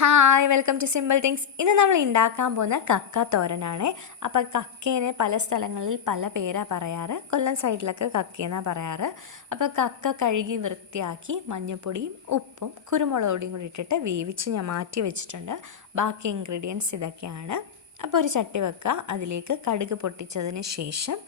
Hi welcome to simple things. ഇന്ന് നമ്മൾ ഉണ്ടാക്കാൻ പോകുന്ന കക്ക തോരനാണ്. അപ്പോൾ കക്കേനെ പല സ്ഥലങ്ങളിൽ പല പേരാണ് പറയാറ്. കൊല്ലം സൈഡിലൊക്കെ കക്കയെന്നാണ് പറയാറ്. അപ്പോൾ കക്ക കഴുകി വൃത്തിയാക്കി മഞ്ഞൾപ്പൊടിയും ഉപ്പും കുരുമുളക് പൊടിയും കൂടി ഇട്ടിട്ട് വേവിച്ച് ഞാൻ മാറ്റി വെച്ചിട്ടുണ്ട്. ബാക്കി ഇൻഗ്രീഡിയൻസ് ഇതൊക്കെയാണ്. അപ്പോൾ ഒരു ചട്ടി വെക്കുക. അതിലേക്ക് കടുക് പൊട്ടിച്ചതിന് ശേഷം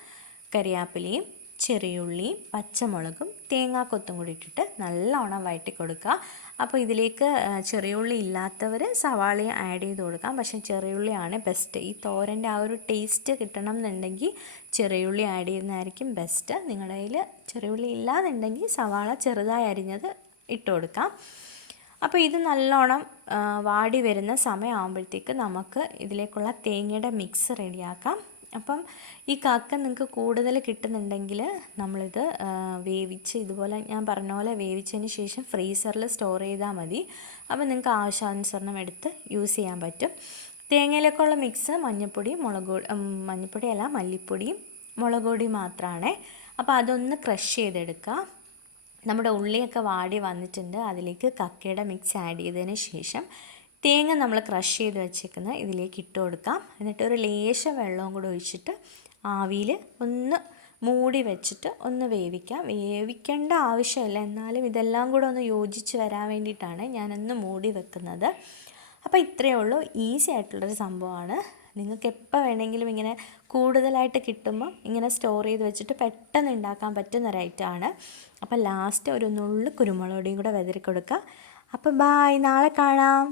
കരിയാപ്പിലയും ചെറിയുള്ളിയും പച്ചമുളകും തേങ്ങാക്കൊത്തും കൂടി ഇട്ടിട്ട് നല്ലോണം വഴറ്റി കൊടുക്കുക. അപ്പോൾ ഇതിലേക്ക് ചെറിയുള്ളി ഇല്ലാത്തവർ സവാളയും ആഡ് ചെയ്ത് കൊടുക്കാം. പക്ഷേ ചെറിയുള്ളിയാണ് ബെസ്റ്റ്. ഈ തോരൻ്റെ ആ ഒരു ടേസ്റ്റ് കിട്ടണം എന്നുണ്ടെങ്കിൽ ചെറിയുള്ളി ആഡ് ചെയ്യുന്നതായിരിക്കും ബെസ്റ്റ്. നിങ്ങളുടെ കയ്യിൽ ചെറിയുള്ളി ഇല്ലാന്നുണ്ടെങ്കിൽ സവാള ചെറുതായി അരിഞ്ഞത് ഇട്ട് കൊടുക്കാം. അപ്പോൾ ഇത് നല്ലോണം വാടി വരുന്ന സമയമാകുമ്പോഴത്തേക്ക് നമുക്ക് ഇതിലേക്കുള്ള തേങ്ങയുടെ മിക്സ് റെഡിയാക്കാം. അപ്പം ഈ കക്ക നിങ്ങൾക്ക് കൂടുതൽ കിട്ടുന്നുണ്ടെങ്കിൽ നമ്മളിത് വേവിച്ച് ഇതുപോലെ ഞാൻ പറഞ്ഞ പോലെ വേവിച്ചതിന് ശേഷം ഫ്രീസറിൽ സ്റ്റോർ ചെയ്താൽ മതി. അപ്പോൾ നിങ്ങൾക്ക് ആവശ്യാനുസരണം എടുത്ത് യൂസ് ചെയ്യാൻ പറ്റും. തേങ്ങയിലേക്കുള്ള മിക്സ് മല്ലിപ്പൊടിയും മുളക് പൊടിയും മാത്രമാണ്. അപ്പോൾ അതൊന്ന് ക്രഷ് ചെയ്തെടുക്കുക. നമ്മുടെ ഉള്ളിയൊക്കെ വാടി വന്നിട്ടുണ്ട്. അതിലേക്ക് കക്കയുടെ മിക്സ് ആഡ് ചെയ്തതിന് ശേഷം തേങ്ങ നമ്മൾ ക്രഷ് ചെയ്ത് വെച്ചേക്കുന്ന ഇതിലേക്ക് ഇട്ട് കൊടുക്കാം. എന്നിട്ട് ഒരു ലേശം വെള്ളവും കൂടെ ഒഴിച്ചിട്ട് ആവിയിൽ ഒന്ന് മൂടി വെച്ചിട്ട് ഒന്ന് വേവിക്കാം. വേവിക്കേണ്ട ആവശ്യമില്ല, എന്നാലും ഇതെല്ലാം കൂടെ ഒന്ന് യോജിച്ച് വരാൻ വേണ്ടിയിട്ടാണ് ഞാനൊന്ന് മൂടി വെക്കുന്നത്. അപ്പോൾ ഇത്രയേ ഉള്ളൂ. ഈസി ആയിട്ടുള്ളൊരു സംഭവമാണ്. നിങ്ങൾക്ക് എപ്പോൾ വേണമെങ്കിലും ഇങ്ങനെ കൂടുതലായിട്ട് കിട്ടുമ്പോൾ ഇങ്ങനെ സ്റ്റോർ ചെയ്ത് വെച്ചിട്ട് പെട്ടെന്ന് ഉണ്ടാക്കാൻ പറ്റുന്നൊരു ഐറ്റമാണ്. അപ്പോൾ ലാസ്റ്റ് ഒരു നുള്ളു കുരുമുളക് പൊടിയും കൂടെ വിതറി കൊടുക്കുക. അപ്പോൾ ബായ്, നാളെ കാണാം.